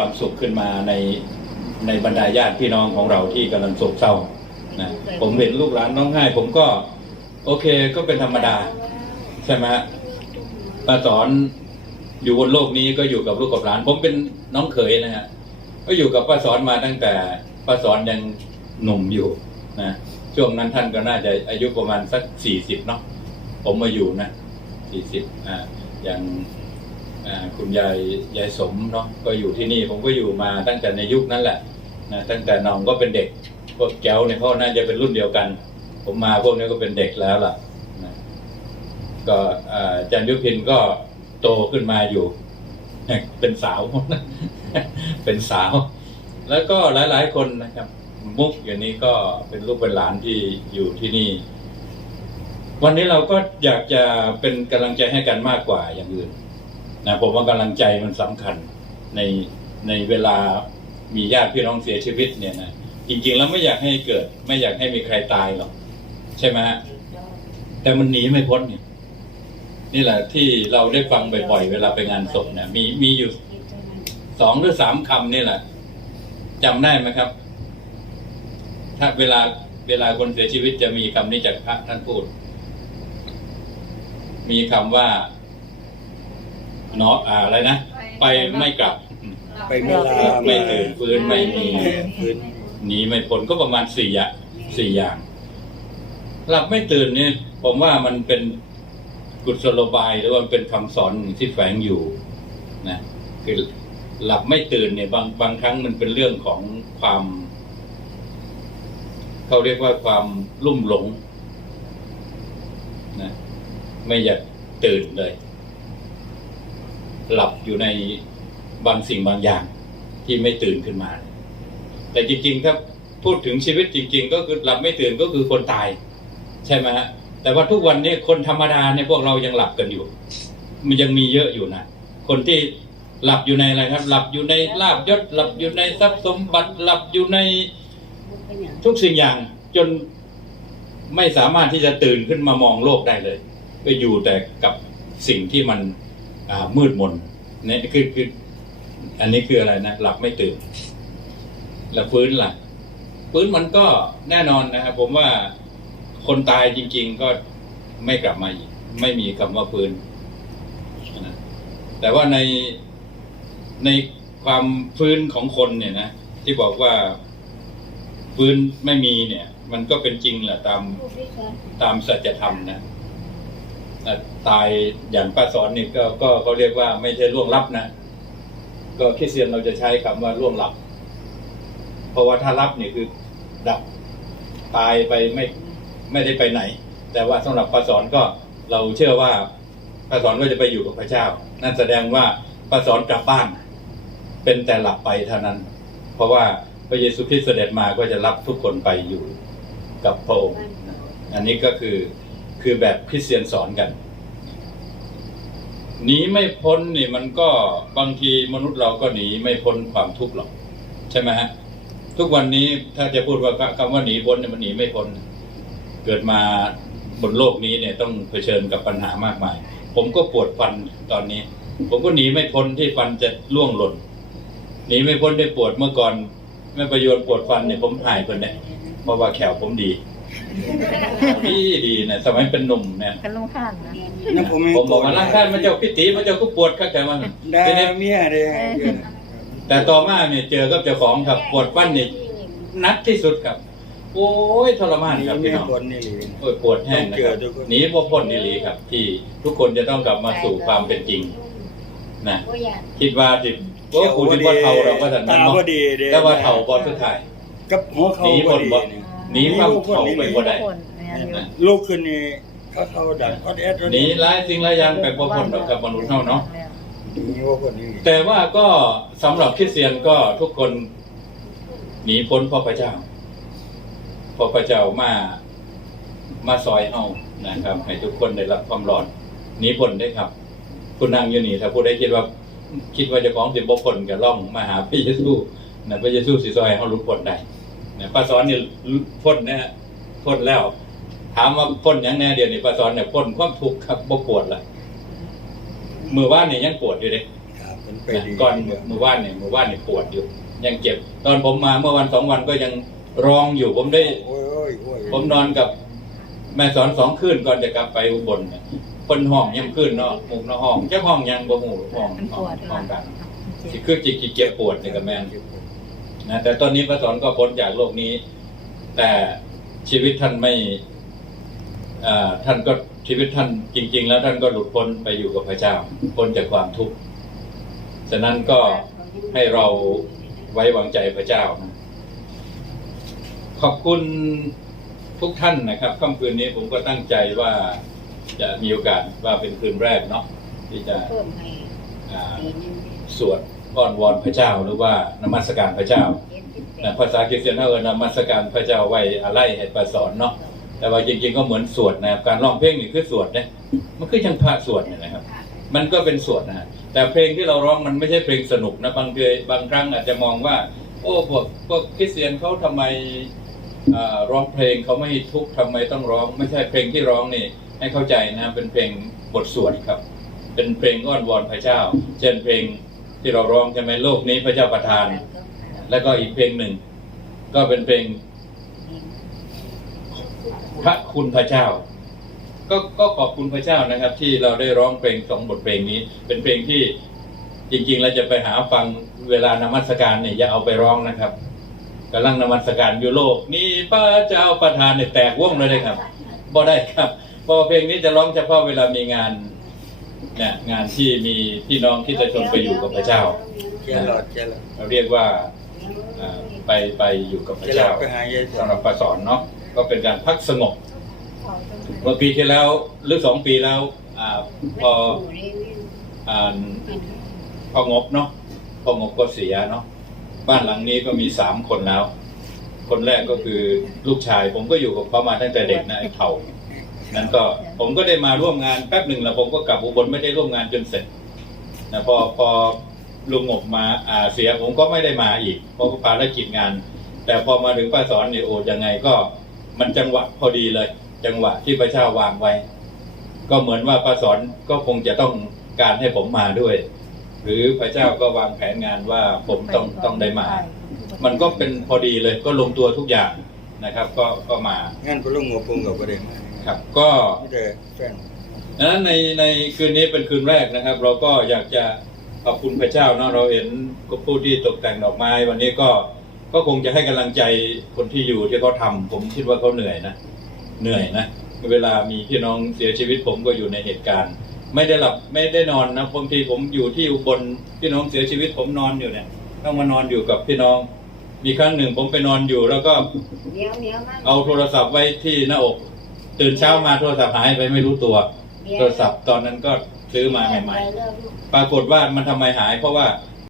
ความสุขขึ้นมาในในบรรดาญาติพี่น้องของเราที่กำลังโศกเศร้านะผมเห็นลูกหลานร้องไห้ผมก็ โอเคก็เป็นธรรมดา ใช่ไหมฮะป้าสอนอยู่บนโลกนี้ก็อยู่กับลูกกับหลาน ผมเป็นน้องเขยนะฮะก็อยู่กับป้าสอนมาตั้งแต่ป้าสอนยังหนุ่มอยู่นะช่วงนั้นท่านก็น่าจะอายุประมาณสักสี่สิบเนาะผมมาอยู่นะสี่สิบอ่าอย่างอ่า คุณยายยายสมเนาะก็อยู่ที่นี่ผมก็อยู่มาตั้งแต่ในยุคนั้นแหละนะตั้งแต่น้องก็เป็นเด็กพวกแก้วเนี่ยเขาน่าจะเป็นรุ่นเดียวกัน ผมมาพวกนี้ก็เป็นเด็กแล้วล่ะนะก็อาอาจันยุพินก็โตขึ้นมาอยู่ เป็นสาวเป็นสาว แล้วก็หลาย ๆ คนนะครับ มุกอย่างนี้ก็เป็นลูกเป็นหลานที่อยู่ที่นี่ วันนี้เราก็อยากจะเป็นกำลังใจให้กันมากกว่าอย่างอื่น นะผมว่ากำลังใจมันสำคัญในในเวลามีญาติพี่น้องเสียชีวิตเนี่ยนะจริง ๆ แล้วไม่อยากให้เกิด ไม่อยากให้มีใครตายหรอกใช่ไหมฮะแต่มันหนีไม่พ้นเนี่ยนี่แหละที่เราได้ฟังบ่อยๆ เวลาไปงานศพเนี่ยมีมีอยู่สองหรือสามคำนี่แหละจำได้ไหมครับ ถ้าเวลาเวลาคนเสียชีวิตจะมีคำนี้จากพระท่านพูด มีคำว่า เนาะอ่าอะไรนะ ไปไม่กลับ ไปไม่ลาไม่ตื่นฟื้นไม่มีฟื้นหนีไม่พ้นก็ประมาณสี่อย่างสี่อย่าง หลับไม่ตื่นเนี่ยผมว่ามันเป็นกุศโลบายหรือว่าเป็นคำสอนที่แฝงอยู่นะคือหลับไม่ตื่นเนี่ยบางบางครั้งมันเป็นเรื่องของความเขาเรียกว่าความลุ่มหลงนะไม่อยากตื่นเลย หลับอยู่ในบางสิ่งบางอย่างที่ไม่ตื่นขึ้นมา แต่จริงๆถ้าพูดถึงชีวิตจริง ๆ ก็คือหลับไม่ตื่นก็คือคนตาย ใช่ไหมฮะแต่ว่าทุกวันนี้คนธรรมดาเนี่ยพวกเรายังหลับกันอยู่ มันยังมีเยอะอยู่นะคนที่หลับอยู่ในอะไรครับ หลับอยู่ในลาบยศหลับอยู่ในทรัพย์สมบัติหลับอยู่ในทุกสิ่งอย่างจนไม่สามารถที่จะตื่นขึ้นมามองโลกได้เลยก็อยู่แต่กับสิ่งที่มัน มืดมนเนี่ยคือคือ อันนี้คืออะไรนะหลับไม่ตื่นแล้วฟื้นล่ะฟื้นมันก็แน่นอนนะครับผมว่าคนตายจริง ๆ ก็ไม่กลับมาอีกไม่มีคำว่าฟื้นนะแต่ว่าในในความฟื้นของคนเนี่ยนะที่บอกว่าฟื้นไม่มีเนี่ย มันก็เป็นจริงแหละตามตามสัจธรรมนะ ตายอย่างป้าสอนนี่ก็ก็เขาเรียกว่าไม่ใช่ล่วงลับนะ ก็คริสเตียนเราจะใช้คำว่าล่วงลับ เพราะว่าถ้ารับเนี่ยคือดับตายไปไม่ไม่ได้ไปไหน แต่ว่าสำหรับพระสอนก็เราเชื่อว่าพระสอนก็จะไปอยู่กับพระเจ้า นั่นแสดงว่าพระสอนกลับบ้าน เป็นแต่หลับไปเท่านั้น เพราะว่าพระเยซูคริสต์เสด็จมาก็จะรับทุกคนไปอยู่กับพระองค์อันนี้ก็คือ คือแบบคริสเตียนสอนกันหนีไม่พ้นนี่มันก็บางทีมนุษย์เราก็หนีไม่พ้นความทุกข์หรอกใช่ไหมฮะทุกวันนี้ถ้าจะพูดว่าคำว่าหนีพ้นเนี่ยมันหนีไม่พ้น เกิดมาบนโลกนี้เนี่ยต้องเผชิญกับปัญหามากมาย ผมก็ปวดฟันตอนนี้ ผมก็หนีไม่พ้นที่ฟันจะล่วงหล่นหนีไม่พ้นได้ปวดเมื่อก่อนแม่ประโยชน์ปวดฟันเนี่ยผมหายคนเนี่ยเพราะว่าแขวผมดี ดีดีนะสมัยเป็นหนุ่มเนี่ยกันลงข้างนะนั่นผมไม่ผมบอกว่าร่างกายมันจะพิตีมันจะก็ปวดเข้าใจมั้ยได้ทีนี้เมียเลยแต่ต่อมาเนี่ยเจอกับเจ้าของครับปวดฟันนี่นักที่สุดครับ โอ้ยทรมานนี่ครับไม่พี่น้องพ้นนี่เลยโอ้ยปวดแห้งนะครับต้องเจอทุกคนหนีบ่พ้นนี่หลีครับ ที่ทุกคนจะต้องกลับมาสู่ความเป็นจริงนะคิดว่าจิโอ้กูที่ว่าเท่าเราก็สันตานั้นเนาะพอดีเด้แต่ว่าเท่าบอสุดท้ายกับหัวเขาหนีพพ้อนดีบ่นี่ หนีความเท่าไปบ่ได้คนเนี่ยอยู่นะลูกขึ้นนี่เขาเขาดังเขาแอดหนีหลายสิ่งหลายอย่างไปบ่พ้นหรอกครับมนุษย์เฮาเนาะ หนีว่าคนนี้แต่ว่าก็สำหรับคริสเตียนก็ทุกคนหนีพ้นเพราะพระเจ้าเพราะพระเจ้ามามาซอยเฮานะครับ ให้ทุกคนได้รับความรอดหนีพ้นได้ครับคุณนั่งอยู่นี่ถ้าผู้ใดคิดว่า คิดว่าเจะของสิบ่พ้นก็ล่องมาหาพระเยซูนะพระเยซูสิซอยให้เฮาหลุดพ้นได้ นะป้าสอนนี่พ้นนะฮะพ้นแล้ว ถามว่าพ้นหยังแน่เดี๋ยวนี้ป้าสอนเนี่ยพ้นความทุกข์ครับบ่ปวดละมือว่านนี่ยังปวดอยู่เด้ครับมันไปนะดีก่อนเมื่อวานเนี่ยเมื่อวานเนี่ยปวดอยู่ ยังเจ็บ ตอนผมมาเมื่อวันสองวันก็ยังร้องอยู่ผมได้โอ้ยโอ้ยโอ้ยผมนอนกับแม่สอนสองคืนก่อนจะกลับไปอุบลน่ะคนห้องยังคืนเนาะหมุกเนาะห้องเจ้าห้องยังบ่หูห้องมันปห้องวดห้องกันสิคือจิกจิกเจ็บปวดนี่กับแม่ นนะแต่ตอนนี้พระสอนก็พ้นจากโลกนี้ แต่ชีวิตท่านไม่อ่าท่านก็ชีวิตท่านจริง ๆ แล้วท่านก็หลุดพ้นไปอยู่กับพระเจ้าพ้นจากความทุกข์ฉะนั้นก็ให้เราไว้วางใจพระเจ้านะขอบคุณทุกท่านนะครับค่ำคืนนี้ผมก็ตั้งใจว่าจะมีโอกาสว่าเป็นคืนแรกเนาะที่จะเพิ่มให้อ่าปีนึงสวด อ้อนวอนพระเจ้าหรือว่านมัสการพระเจ้านะภาษาคริสเตียนเขาเอ่ยนมัสการพระเจ้าไว้อะไรให้ประสอนเนาะแต่ว่าจริงๆก็เหมือนสวดนะครับการร้องเพลงนี่คือสวดนะมันคือยังพระสวดเนี่ยนะครับ มันก็เป็นสวดนะแต่เพลงที่เราร้องมันไม่ใช่เพลงสนุกนะบางทีบางครั้งอาจจะมองว่า โอ้พวกพวกคริสเตียนเขาทำไมร้องเพลงเขาไม่ทุกข์ทำไมต้องร้อง ไม่ใช่เพลงที่ร้องนี่ ให้เข้าใจนะเป็นเพลงบทสวดครับ เป็นเพลงอ้อนวอนพระเจ้า เช่นเพลง ที่เราร้องใช่ไหมโลกนี้พระเจ้าประทาน แล้วก็อีกเพลงหนึ่ง ก็เป็นเพลง พระคุณพระเจ้า ก็ก็ขอบคุณพระเจ้านะครับ ที่เราได้ร้องเพลงสองบทเพลงนี้ เป็นเพลงที่จริงๆเราจะไปหาฟังเวลานมัสการเนี่ยอย่าเอาไปร้องนะครับกำลังนมัสการอยู่โลก นี่พระเจ้าประทานเนี่ยแตกว่องเลยนะครับบ่ได้ครับเพราะเพลงนี้จะร้องเฉพาะเวลามีงาน เนี่ยงานที่มีพี่น้องที่จะชนไปอยู่กับพระเจ้าแค่หลอดแค่หลอดเราเรียกว่าอ่าไปไปอยู่กับพแค่ระหลอเจ้าดไปหายายสอสำนหรับประสอนเนาะก็เป็นการพักสงบเมื่อปีที่แล้วหรือสองปีแล้วอาพออ่าพองบเนาะพองบก็เสียเนาะบ้านหลังนี้ก็มีสามคนแล้ว คนแรกก็คือลูกชาย ผมก็อยู่กับเขามาตั้งแต่เด็กนะไอ้เท่า นั้นก็ผมก็ได้มาร่วมงานแป๊บหนึ่งแล้วผมก็กลับอุบลไม่ได้ร่วมงานจนเสร็จนะพอพอลุงงบมาอ่าเสียผมก็ไม่ได้มาอีก เพราะภารกิจงาน แต่พอมาถึงป้าสอนเนี่ยโอ้ยังไงก็มันจังหวะพอดีเลย จังหวะที่พระเจ้าวางไว้ ก็เหมือนว่าป้าสอนก็คงจะต้องการให้ผมมาด้วย หรือพระเจ้าก็วางแผนงานว่าผมต้องต้องได้มา มันก็เป็นพอดีเลยก็ลงตัวทุกอย่างนะครับ ก็ก็มางั้นก็ลุงหัวปุงกับประเด็นมา ครับ ก็ไม่ได้แฟนดังนั้นในในคืนนี้เป็นคืนแรกนะครับ เราก็อยากจะขอบคุณพระเจ้าเนาะเราเห็นผู้ที่ตกแต่งดอกไม้ วันนี้ก็ก็คงจะให้กำลังใจคนที่อยู่ที่เขาทำผมคิดว่าเขาเหนื่อยนะเหนื่อยนะเวลามีพี่น้องเสียชีวิตผมก็อยู่ในเหตุการณ์ ไม่ได้หลับไม่ได้นอนนะบางทีผมอยู่ที่อุบลพี่น้องเสียชีวิตผมนอนอยู่เนี่ยต้องมานอนอยู่กับพี่น้อง มีครั้งหนึ่งผมไปนอนอยู่แล้วก็เดี๋ยวเดี๋ยวมาเอาโทรศัพท์ไว้ที่หน้าอก ตื่นเช้ามาโทรศัพท์หายไปไม่รู้ตัว โทรศัพท์ตอนนั้นก็ซื้อมาใหม่ ๆ ปรากฏว่ามันทำไมหาย เพราะว่า